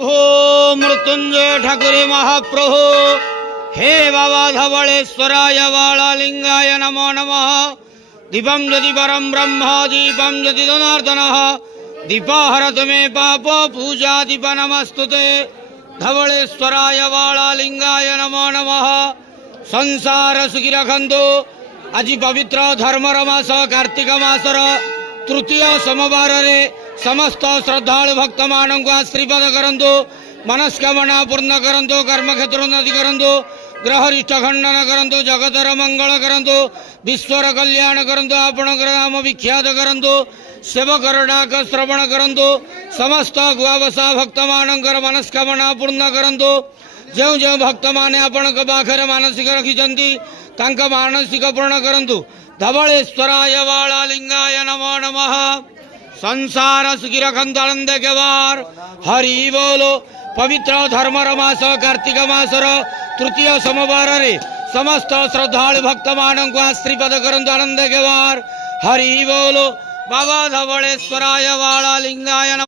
हो मृत्युंजय ठाकुरे महाप्रभु हे बाबा धवलेश्वराय वाळालिंगाय नमो नमः। दीपं यदि परं ब्रह्म दीपं यदि जनार्दनः दीपाहरतु मे पाप पूजा दीप नमस्तुते। धवलेश्वराय वाळालिंगाय नमो नमः। संसार सुखी रखंतु। आज पवित्र धर्मर मास कार्तिक मासर तृतीय सोमवार रे समस्त श्रद्धालु भक्त मानक आशीर्वाद करंतु। मनस्कामना पूर्ण करंतु। कर्मक्षेत्र उन्नति करंतु। ग्रहरिष्ठ खंडन करंतु। जगतर मंगल करंतु। विश्वर कल्याण करंतु। आपणकर नाम विख्यात करंतु। सेवकर डाक श्रवण करंतु। समस्त गुआवसा भक्त मानकर मनस्कामना पूर्ण करंतु। जो जो भक्त माने आपण पाखरे मानसिक रखिछंती तांका मानसिक पूर्ण करंतु। धवलेश्वराय वाळालिंगाय नमो नमः। संसार सुखी रखंतु आनंद के वार हरि बोलो। पवित्र धर्मर मास कार्तिक मासर तृतीय सोमवार रे समस्त श्रद्धालु भक्त मानक आशीर्वाद करंतु आनंद के वार हरि बोलो। बाबा धवलेश्वराय वाळालिंगाय नमः।